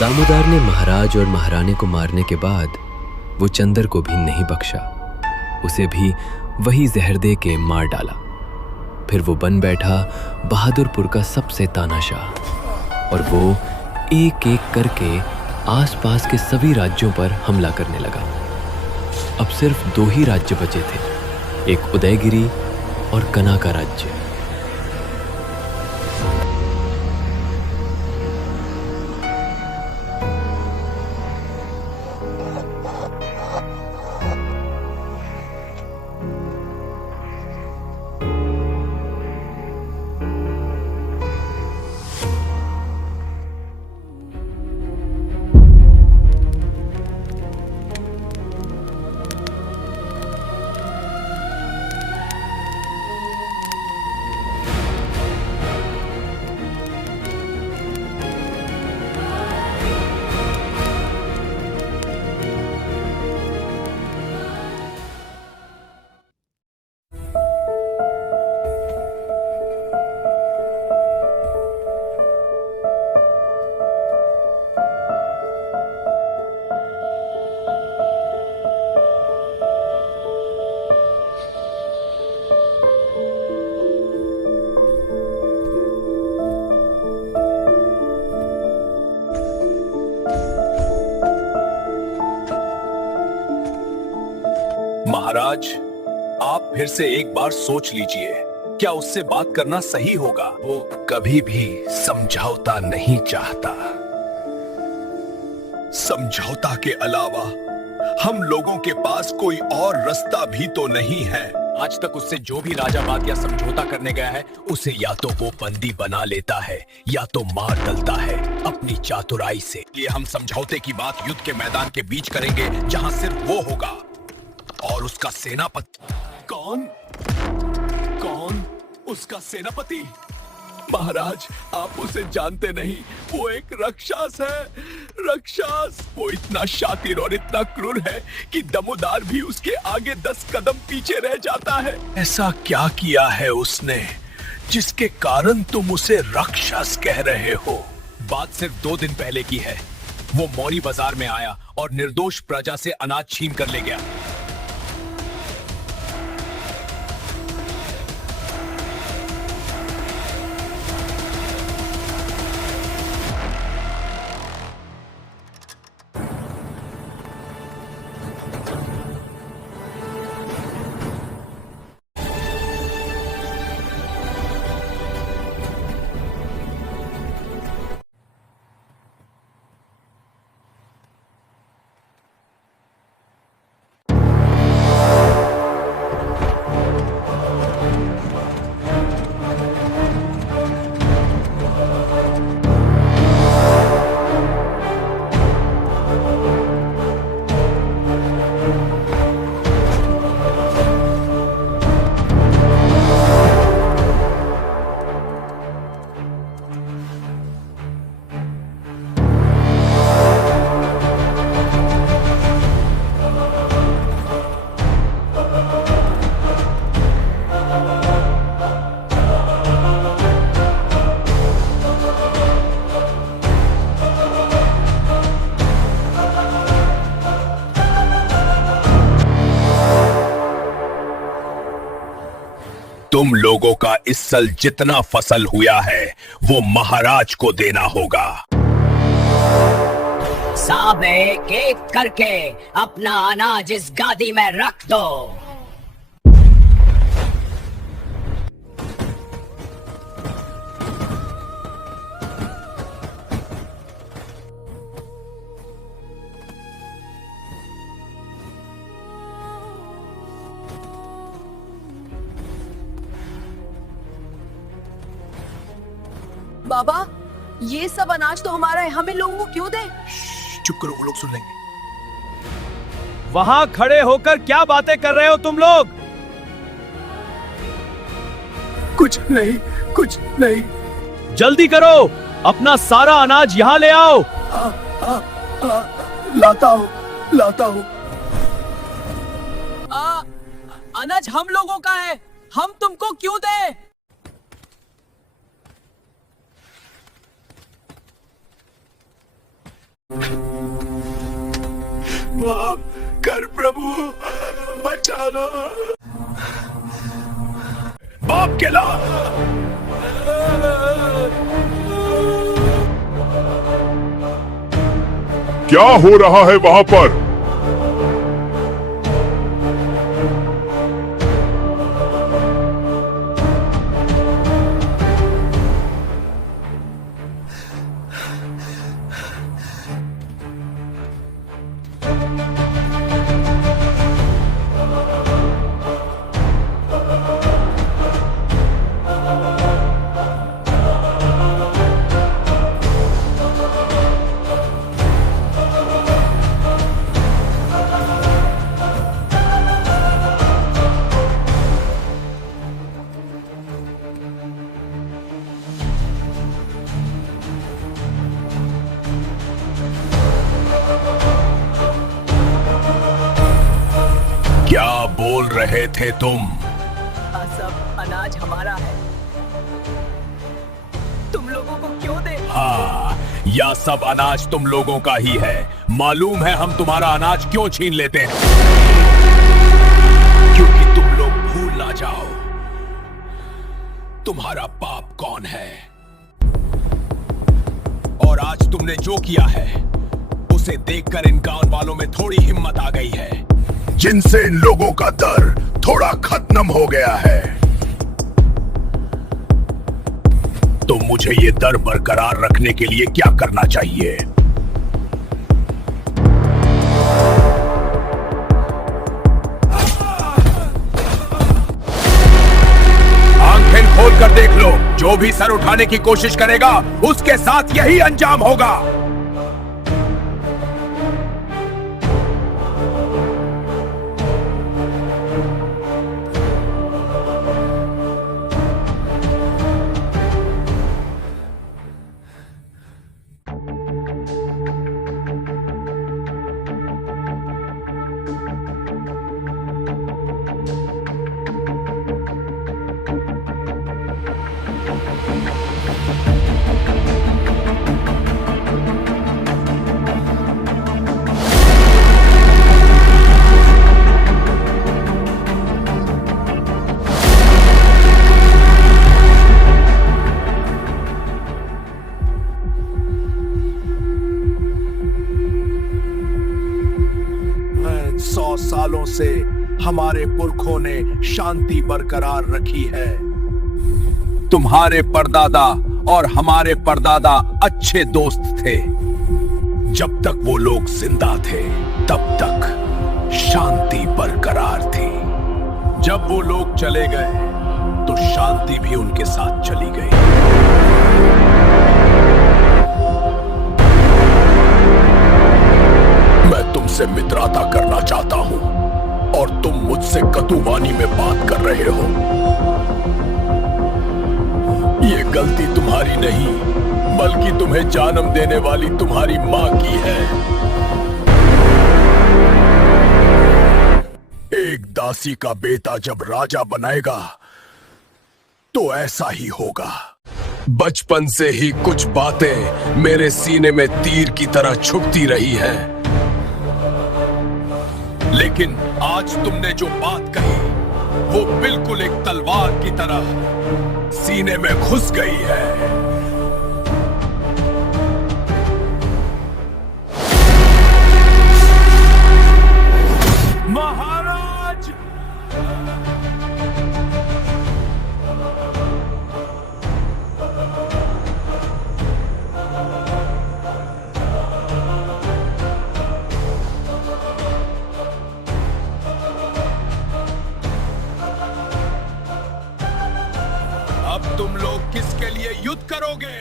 दामोदर ने महाराज और महारानी को मारने के बाद वो चंदर को भी नहीं बख्शा, उसे भी वही जहर दे के मार डाला। फिर वो बन बैठा बहादुरपुर का सबसे तानाशाह और वो एक एक करके आसपास के सभी राज्यों पर हमला करने लगा। अब सिर्फ दो ही राज्य बचे थे, एक उदयगिरी और कना का राज्य। महाराज, आप फिर से एक बार सोच लीजिए, क्या उससे बात करना सही होगा? वो कभी भी समझौता नहीं चाहता। समझौता के अलावा हम लोगों के पास कोई और रास्ता भी तो नहीं है। आज तक उससे जो भी राजाबाद या समझौता करने गया है, उसे या तो वो बंदी बना लेता है या तो मार डालता है अपनी चातुराई से। ये हम समझौते की बात युद्ध के मैदान के बीच करेंगे, जहां सिर्फ वो होगा और उसका सेनापति। कौन उसका सेनापति? महाराज, आप उसे जानते नहीं, वो एक राक्षस है। राक्षस, वो इतना शातिर और इतना क्रूर है कि दामोदर भी उसके आगे 10 कदम पीछे रह जाता है। ऐसा क्या किया है उसने जिसके कारण तुम उसे राक्षस कह रहे हो? बात सिर्फ 2 दिन पहले की है। वो मौरी बाजार में आया और निर्दोष प्रजा से अनाज छीन कर ले गया। तुम लोगों का इस साल जितना फसल हुआ है वो महाराज को देना होगा। सब एक एक करके अपना अनाज इस गादी में रख दो। बाबा, ये सब अनाज तो हमारा है, हमें लोगों को क्यों दे? चुप करो, वो लोग सुन लेंगे। वहां खड़े होकर क्या बातें कर रहे हो तुम लोग? कुछ नहीं। जल्दी करो, अपना सारा अनाज यहाँ ले आओ। लाता हूँ। अनाज हम लोगों का है, हम तुमको क्यों दे? माफ कर प्रभु, बचाना। बाप के लाल। क्या हो रहा है वहां पर? क्या बोल रहे थे तुम? सब अनाज हमारा है, तुम लोगों को क्यों दे? हाँ, यह सब अनाज तुम लोगों का ही है। मालूम है हम तुम्हारा अनाज क्यों छीन लेते हैं? क्योंकि तुम लोग भूल ना जाओ तुम्हारा पाप कौन है। और आज तुमने जो किया है उसे देखकर इन गांव वालों में थोड़ी हिम्मत आ गई है, जिनसे इन लोगों का डर थोड़ा खत्म हो गया है। तो मुझे ये डर बरकरार रखने के लिए क्या करना चाहिए? आंखें खोल कर देख लो, जो भी सर उठाने की कोशिश करेगा उसके साथ यही अंजाम होगा। सालों से हमारे पुरखों ने शांति बरकरार रखी है। तुम्हारे परदादा और हमारे परदादा अच्छे दोस्त थे। जब तक वो लोग जिंदा थे तब तक शांति बरकरार थी। जब वो लोग चले गए तो शांति भी उनके साथ चली गई। मैं तुमसे मित्रता करना चाहता हूं और तुम मुझसे कटुवाणी में बात कर रहे हो। ये गलती तुम्हारी नहीं बल्कि तुम्हें जन्म देने वाली तुम्हारी मां की है। एक दासी का बेटा जब राजा बनाएगा तो ऐसा ही होगा। बचपन से ही कुछ बातें मेरे सीने में तीर की तरह छुपती रही हैं। लेकिन आज तुमने जो बात कही वो बिल्कुल एक तलवार की तरह सीने में घुस गई है। महाराज, तुम लोग किसके लिए युद्ध करोगे?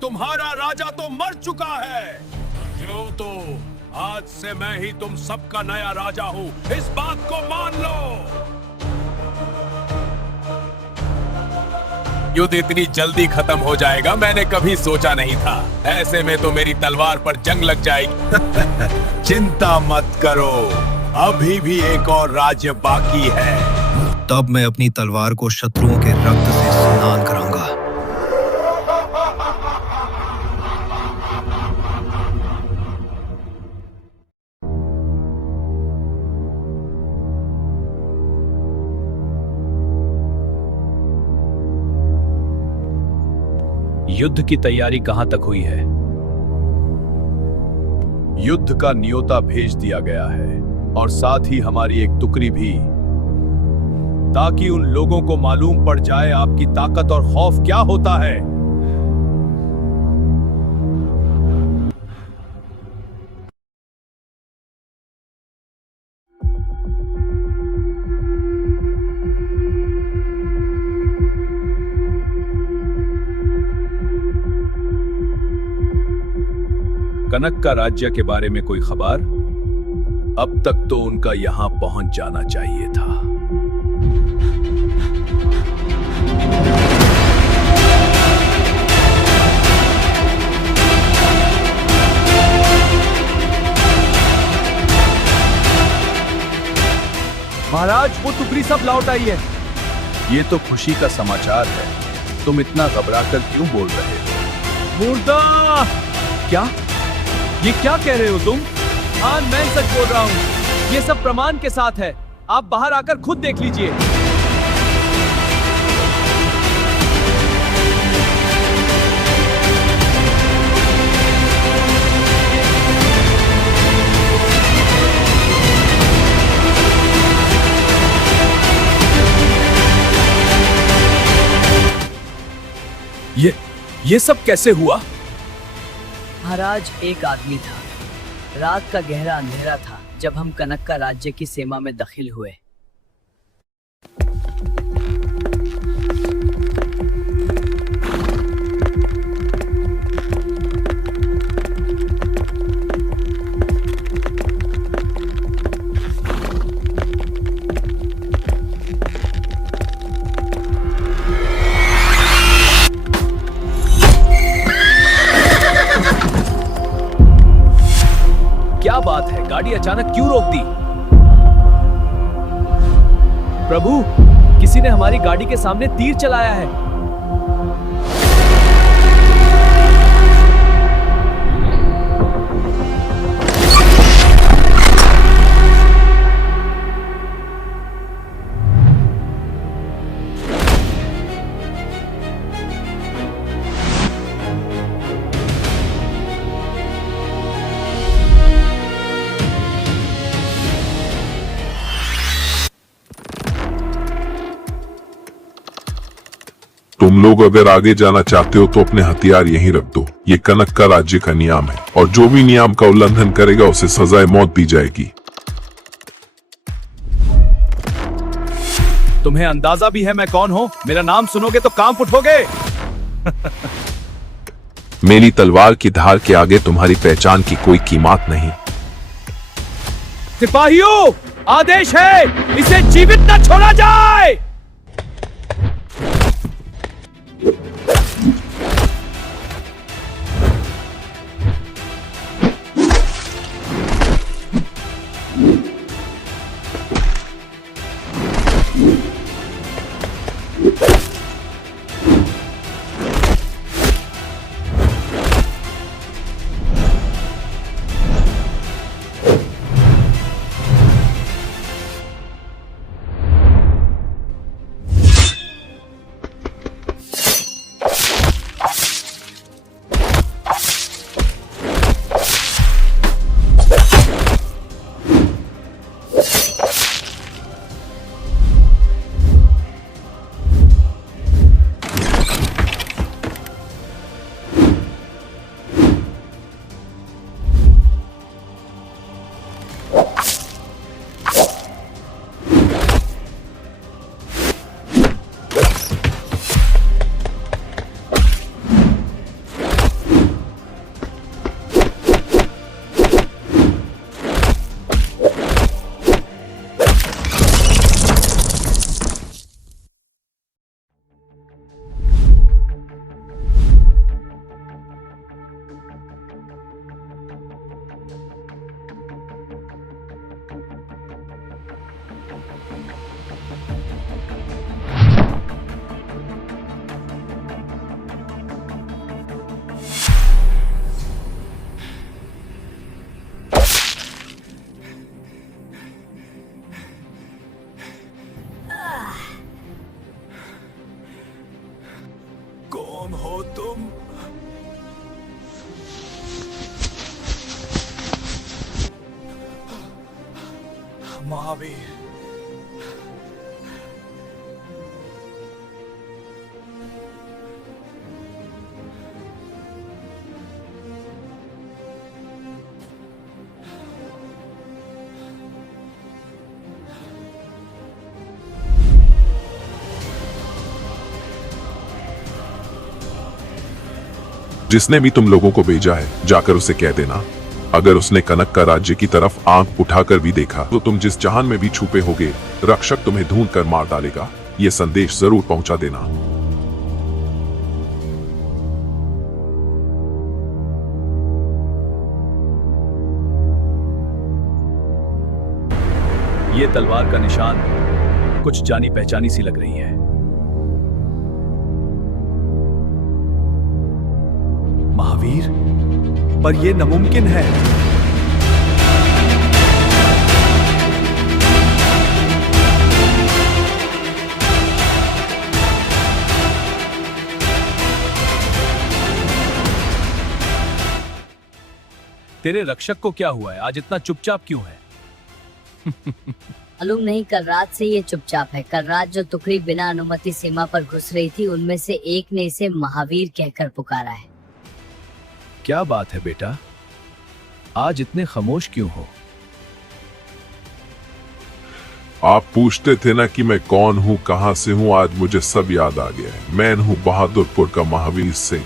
तुम्हारा राजा तो मर चुका है। क्यों तो आज से मैं ही तुम सबका नया राजा हूं, इस बात को मान लो। युद्ध इतनी जल्दी खत्म हो जाएगा मैंने कभी सोचा नहीं था। ऐसे में तो मेरी तलवार पर जंग लग जाएगी। चिंता मत करो, अभी भी एक और राज्य बाकी है। तब मैं अपनी तलवार को शत्रुओं के रक्त से स्नान कराऊंगा। युद्ध की तैयारी कहां तक हुई है? युद्ध का न्योता भेज दिया गया है और साथ ही हमारी एक टुकड़ी भी, ताकि उन लोगों को मालूम पड़ जाए आपकी ताकत और खौफ क्या होता है। कनक का राज्य के बारे में कोई खबर? अब तक तो उनका यहां पहुंच जाना चाहिए था। महाराज, वो टुकड़ी सब लौट आई है। ये तो खुशी का समाचार है। तुम इतना घबराकर क्यों बोल रहे हो? मुर्दा! क्या? ये क्या कह रहे हो तुम? हाँ, मैं सच बोल रहा हूँ। ये सब प्रमाण के साथ है। आप बाहर आकर खुद देख लीजिए। ये सब कैसे हुआ? महाराज, एक आदमी था। रात का गहरा अंधेरा था जब हम कनक का राज्य की सीमा में दाखिल हुए। क्या बात है? गाड़ी अचानक क्यों रोक दी? प्रभु, किसी ने हमारी गाड़ी के सामने तीर चलाया है। तुम लोग अगर आगे जाना चाहते हो तो अपने हथियार यहीं रख दो। ये कनक का राज्य का नियम है और जो भी नियम का उल्लंघन करेगा उसे सजाए मौत दी जाएगी। तुम्हें अंदाजा भी है मैं कौन हूँ? मेरा नाम सुनोगे तो कांप उठोगे। मेरी तलवार की धार के आगे तुम्हारी पहचान की कोई कीमत नहीं। सिपाहियों, आदेश है, इसे जीवित न छोड़ा जाए। नाम हो तुम? महावीर। जिसने भी तुम लोगों को भेजा है जाकर उसे कह देना, अगर उसने कनक का राज्य की तरफ आंख उठाकर भी देखा तो तुम जिस जहान में भी छुपे होगे रक्षक तुम्हें ढूंढ कर मार डालेगा। ये संदेश जरूर पहुंचा देना। ये तलवार का निशान कुछ जानी पहचानी सी लग रही है। महावीर, पर यह नामुमकिन है। तेरे रक्षक को क्या हुआ है? आज इतना चुपचाप क्यों है? मालूम नहीं, कल रात से ये चुपचाप है। कल रात जो टुकड़ी बिना अनुमति सीमा पर घुस रही थी उनमें से एक ने इसे महावीर कहकर पुकारा है। क्या बात है बेटा, आज इतने खामोश क्यों हो? आप पूछते थे ना कि मैं कौन हूँ, कहाँ से हूँ, आज मुझे सब याद आ गया है। मैं हूँ बहादुरपुर का महावीर सिंह।